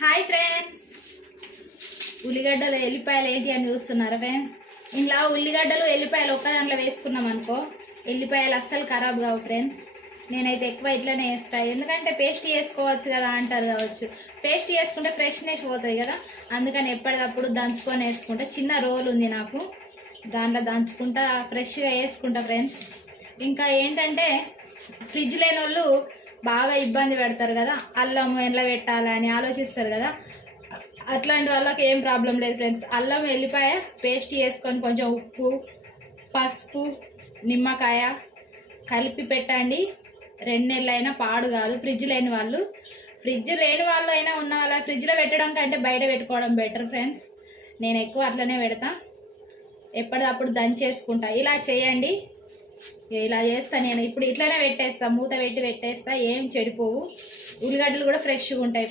Hi friends, ఉల్లిగడ్డలు ఎల్లిపాయలు ఏంటి అని చూస్తున్నారా ఫ్రెండ్స్? ఇంట్లో ఉల్లిగడ్డలు ఎల్లిపాయలు ఒక్క దాంట్లో వేసుకున్నాం అనుకో, ఎల్లిపాయలు అస్సలు ఖరాబ్ కావు ఫ్రెండ్స్. నేనైతే ఎక్కువ ఇట్లనే వేస్తాను, ఎందుకంటే పేస్ట్ చేసుకోవచ్చు కదా అంటారు కావచ్చు. పేస్ట్ చేసుకుంటే ఫ్రెష్నెస్ పోతుంది కదా, అందుకని ఎప్పటికప్పుడు దంచుకొని వేసుకుంటా. చిన్న రోల్ ఉంది నాకు, దాంట్లో దంచుకుంటా ఫ్రెష్గా వేసుకుంటా ఫ్రెండ్స్. ఇంకా ఏంటంటే ఫ్రిడ్జ్ లేని వాళ్ళు బాగా ఇబ్బంది పెడతారు కదా, అల్లం ఎలా పెట్టాలని ఆలోచిస్తారు కదా. అట్లాంటి వాళ్ళకి ఏం ప్రాబ్లం లేదు ఫ్రెండ్స్. అల్లం ఎల్లిపాయ పేస్ట్ చేసుకొని కొంచెం ఉప్పు, పసుపు, నిమ్మకాయ కలిపి పెట్టండి. 2 నెలలైనా పాడు కాదు. ఫ్రిడ్జ్ లేని వాళ్ళు అయినా ఉన్న వాళ్ళ ఫ్రిడ్జ్లో పెట్టడం కంటే బయట పెట్టుకోవడం బెటర్ ఫ్రెండ్స్. నేను ఎక్కువ అట్లనే పెడతా, ఎప్పటికప్పుడు దంచేసుకుంటా. ఇలా చేయండి, ఇలా చేస్తా నేను. ఇప్పుడు ఇట్లనే పెట్టేస్తా, మూత పెట్టి పెట్టేస్తా, ఏం చెడిపోవు. ఉల్లిగడ్డలు కూడా ఫ్రెష్గా ఉంటాయి.